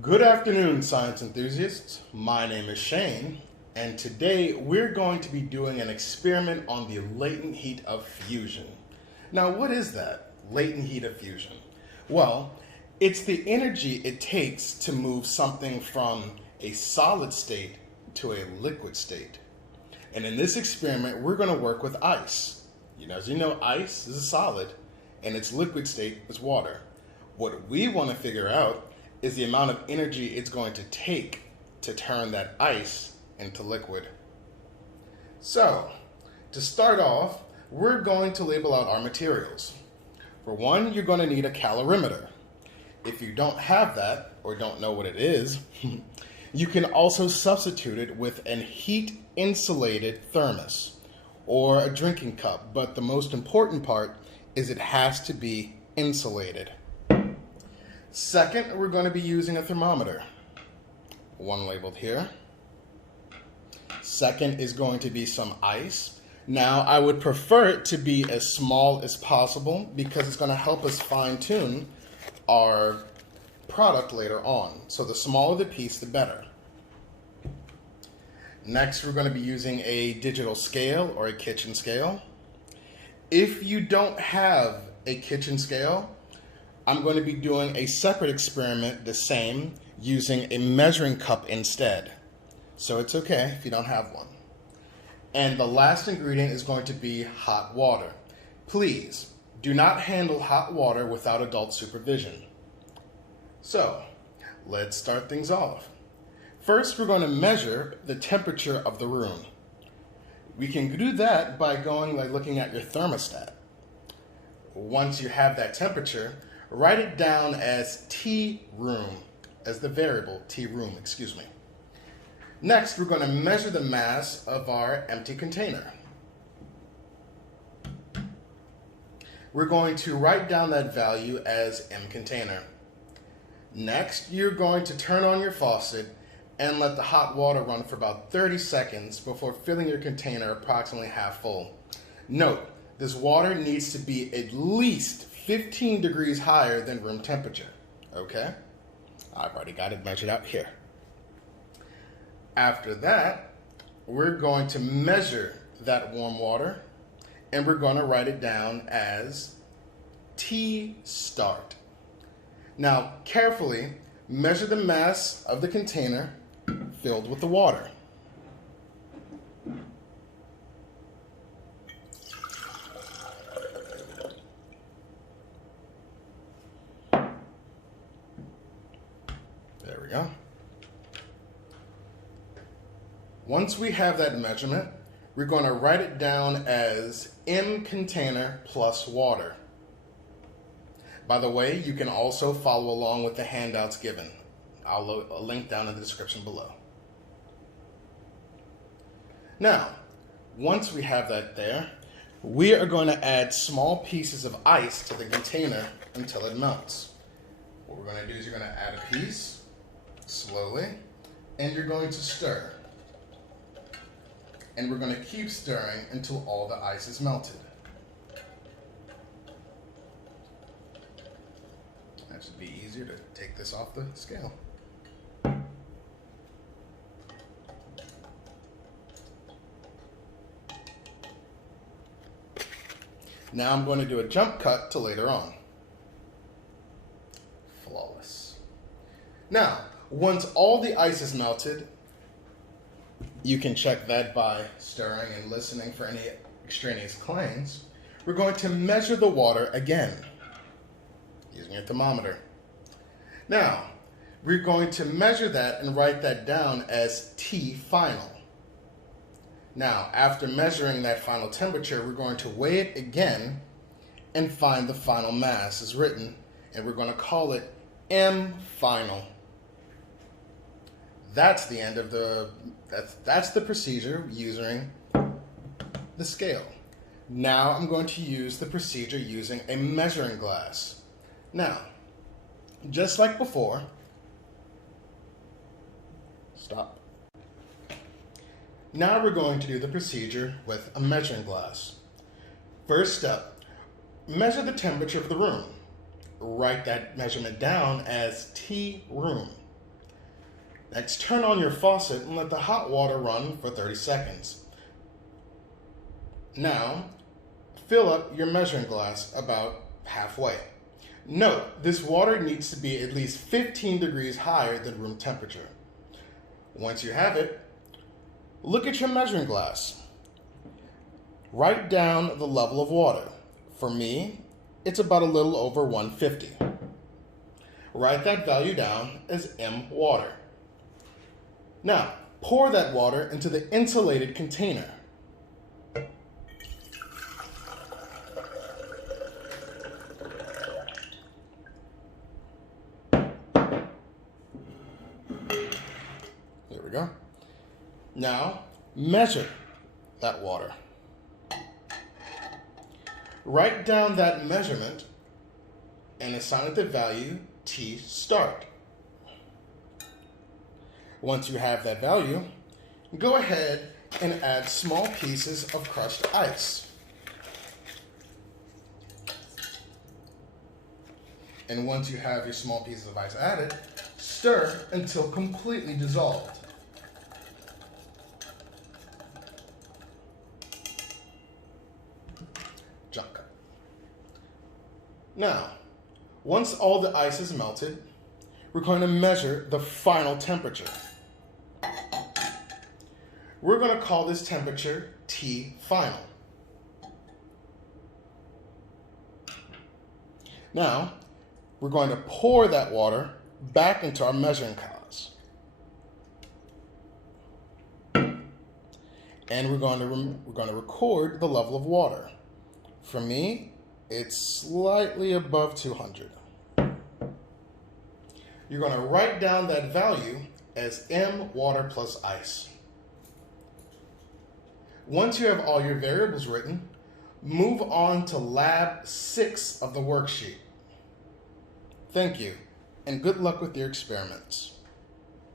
Good afternoon, science enthusiasts. My name is Shane, and today we're going to be doing an experiment on the latent heat of fusion. Now, what is that, latent heat of fusion? Well, it's the energy it takes to move something from a solid state to a liquid state. And in this experiment, we're going to work with ice. As you know, ice is a solid, and its liquid state is water. What we want to figure out is the amount of energy it's going to take to turn that ice into liquid. So, to start off, we're going to label out our materials. For one, you're going to need a calorimeter. If you don't have that, or don't know what it is, you can also substitute it with an heat-insulated thermos or a drinking cup, but the most important part is it has to be insulated. Second, we're going to be using a thermometer. One labeled here. Second is going to be some ice. Now, I would prefer it to be as small as possible because it's going to help us fine-tune our product later on. So the smaller the piece, the better. Next, we're going to be using a digital scale or a kitchen scale. If you don't have a kitchen scale, I'm going to be doing a separate experiment, the same, using a measuring cup instead. So it's okay if you don't have one. And the last ingredient is going to be hot water. Please, do not handle hot water without adult supervision. So, let's start things off. First, we're going to measure the temperature of the room. We can do that by looking at your thermostat. Once you have that temperature, write it down as T room, as the variable, T room, excuse me. Next, we're going to measure the mass of our empty container. We're going to write down that value as M container. Next, you're going to turn on your faucet and let the hot water run for about 30 seconds before filling your container approximately half full. Note, this water needs to be at least 15 degrees higher than room temperature, okay? I've already got it measured out here. After that, we're going to measure that warm water, and we're going to write it down as T start. Now, carefully measure the mass of the container filled with the water. There we go. Once we have that measurement, we're going to write it down as M container plus water. By the way, you can also follow along with the handouts given. I'll link down in the description below. Now, once we have that there, we are going to add small pieces of ice to the container until it melts. What we're going to do is you're going to add a piece slowly, and you're going to stir. And we're going to keep stirring until all the ice is melted. That should be easier to take this off the scale. Now I'm going to do a jump cut to later on. Flawless. Now, once all the ice is melted, you can check that by stirring and listening for any extraneous claims. We're going to measure the water again using your thermometer. Now, we're going to measure that and write that down as T final. Now, after measuring that final temperature, we're going to weigh it again and find the final mass as written, and we're going to call it M final. That's the end of that's the procedure using the scale. Now I'm going to use the procedure using a measuring glass. Now, just like before, stop. Now we're going to do the procedure with a measuring glass. First step, measure the temperature of the room. Write that measurement down as T room. Next, turn on your faucet and let the hot water run for 30 seconds. Now, fill up your measuring glass about halfway. Note, this water needs to be at least 15 degrees higher than room temperature. Once you have it, look at your measuring glass. Write down the level of water. For me, it's about a little over 150. Write that value down as M water. Now, pour that water into the insulated container. There we go. Now, measure that water. Write down that measurement and assign it the value T start. Once you have that value, go ahead and add small pieces of crushed ice. And once you have your small pieces of ice added, stir until completely dissolved. Junk. Now, once all the ice is melted, we're going to measure the final temperature. We're going to call this temperature T final. Now, we're going to pour that water back into our measuring glass. And we're going to record the level of water. For me, it's slightly above 200. You're going to write down that value as M water plus ice. Once you have all your variables written, move on to Lab 6 of the worksheet. Thank you, and good luck with your experiments.